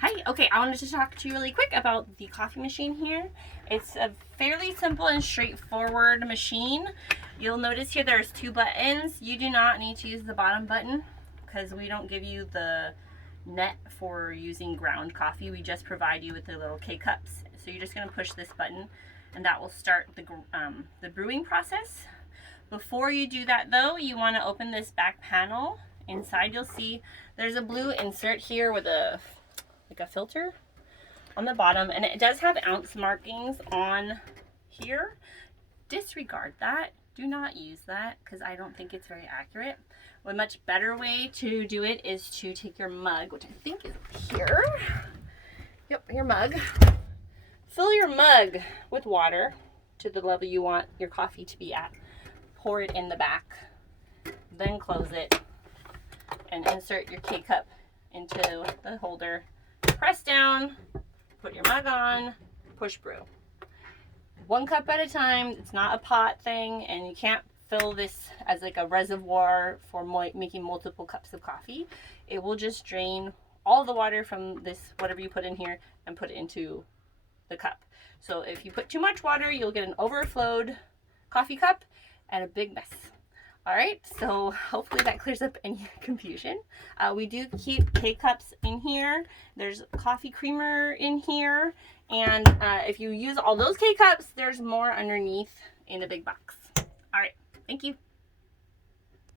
Hi, okay, I wanted to talk to you really quick about the coffee machine here. It's a fairly simple and straightforward machine. You'll notice here there's two buttons. You do not need to use the bottom button because we don't give you the net for using ground coffee. We just provide you with the little K-cups. So you're just gonna push this button and that will start the brewing process. Before you do that though, you wanna open this back panel. Inside you'll see there's a blue insert here with a filter on the bottom, and it does have ounce markings on here. Disregard that. Do not use that because I don't think it's very accurate. A much better way to do it is to take your mug, which I think is here. Yep, your mug. Fill your mug with water to the level you want your coffee to be at. Pour it in the back, then close it and insert your K-cup into the holder. Press down, put your mug on, push brew. 1 cup at a time. It's not a pot thing, and you can't fill this as like a reservoir for making multiple cups of coffee. It will just drain all the water from this, whatever you put in here, and put it into the cup. So if you put too much water, you'll get an overflowed coffee cup and a big mess. All right, so hopefully that clears up any confusion. We do keep K-cups in here. There's coffee creamer in here. And if you use all those K-cups, there's more underneath in the big box. All right, thank you.